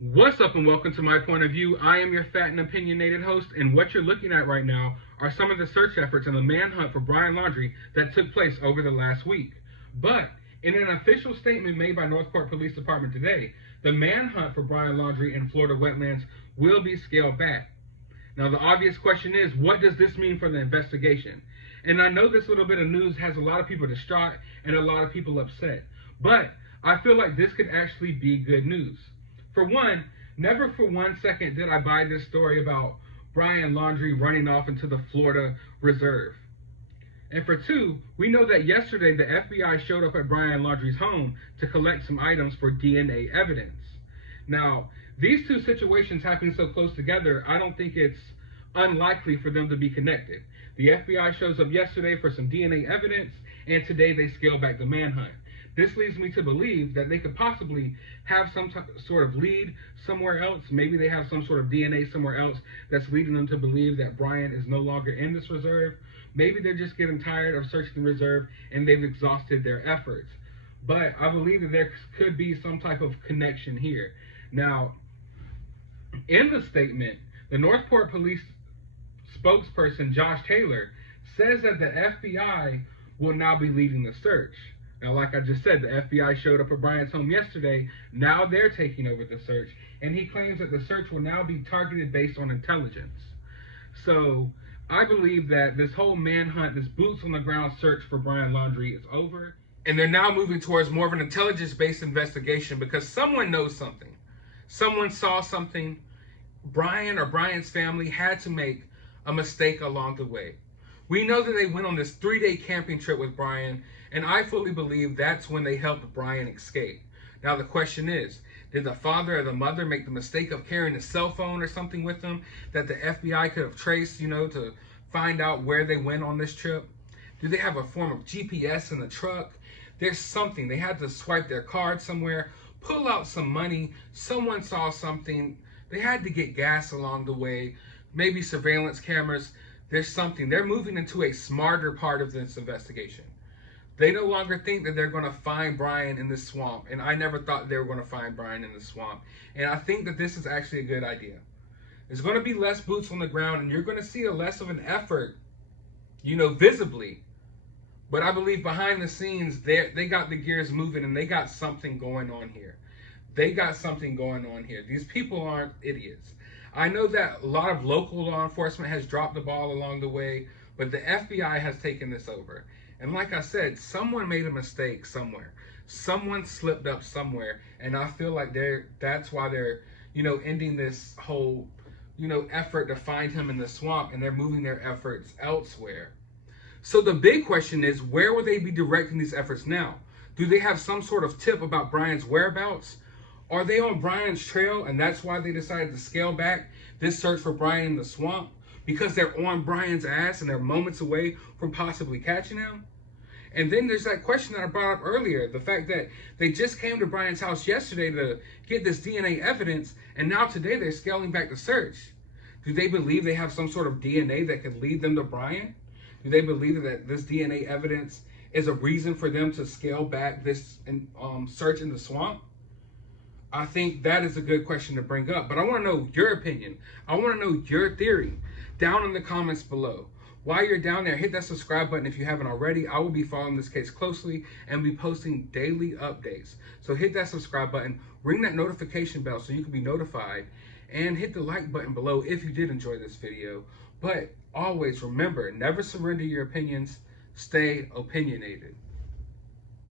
What's up and welcome to My Point of View. I am your fat and opinionated host, and what you're looking at right now are some of the search efforts in the manhunt for Brian Laundrie that took place over the last week. But in an official statement made by Northport Police Department today, the manhunt for Brian Laundrie in Florida wetlands will be scaled back. Now the obvious question is, what does this mean for the investigation? And I know this little bit of news has a lot of people distraught and a lot of people upset, but I feel like this could actually be good news. For one, never for 1 second did I buy this story about Brian Laundrie running off into the Florida reserve. And for two, we know that yesterday the FBI showed up at Brian Laundrie's home to collect some items for DNA evidence. Now, these two situations happening so close together, I don't think it's unlikely for them to be connected. The FBI shows up yesterday for some DNA evidence, and today they scale back the manhunt. This leads me to believe that they could possibly have some sort of lead somewhere else. Maybe they have some sort of DNA somewhere else that's leading them to believe that Brian is no longer in this reserve. Maybe they're just getting tired of searching the reserve and they've exhausted their efforts. But I believe that there could be some type of connection here. Now, in the statement, the Northport Police spokesperson, Josh Taylor, says that the FBI will now be leading the search. Now, like I just said, the FBI showed up at Brian's home yesterday. Now they're taking over the search. And he claims that the search will now be targeted based on intelligence. So I believe that this whole manhunt, this boots on the ground search for Brian Laundrie is over. And they're now moving towards more of an intelligence-based investigation because someone knows something. Someone saw something. Brian or Brian's family had to make a mistake along the way. We know that they went on this 3-day camping trip with Brian, and I fully believe that's when they helped Brian escape. Now the question is, did the father or the mother make the mistake of carrying a cell phone or something with them that the FBI could have traced, to find out where they went on this trip? Do they have a form of GPS in the truck? There's something. They had to swipe their card somewhere, pull out some money. Someone saw something. They had to get gas along the way, maybe surveillance cameras. There's something. They're moving into a smarter part of this investigation. They no longer think that they're going to find Brian in this swamp. And I never thought they were going to find Brian in the swamp. And I think that this is actually a good idea. There's going to be less boots on the ground, and you're going to see a less of an effort, visibly. But I believe behind the scenes, they got the gears moving, and they got something going on here. They got something going on here. These people aren't idiots. I know that a lot of local law enforcement has dropped the ball along the way, but the FBI has taken this over. And like I said, someone made a mistake somewhere. Someone slipped up somewhere. And I feel like that's why they're, ending this whole, effort to find him in the swamp, and they're moving their efforts elsewhere. So the big question is, where will they be directing these efforts now? Do they have some sort of tip about Brian's whereabouts? Are they on Brian's trail, and that's why they decided to scale back this search for Brian in the swamp? Because they're on Brian's ass and they're moments away from possibly catching him? And then there's that question that I brought up earlier, the fact that they just came to Brian's house yesterday to get this DNA evidence, and now today they're scaling back the search. Do they believe they have some sort of DNA that could lead them to Brian? Do they believe that this DNA evidence is a reason for them to scale back this search in the swamp? I think that is a good question to bring up, but I want to know your opinion. I want to know your theory down in the comments below. While you're down there, hit that subscribe button if you haven't already. I will be following this case closely and be posting daily updates. So hit that subscribe button, ring that notification bell so you can be notified, and hit the like button below if you did enjoy this video. But always remember, never surrender your opinions. Stay opinionated.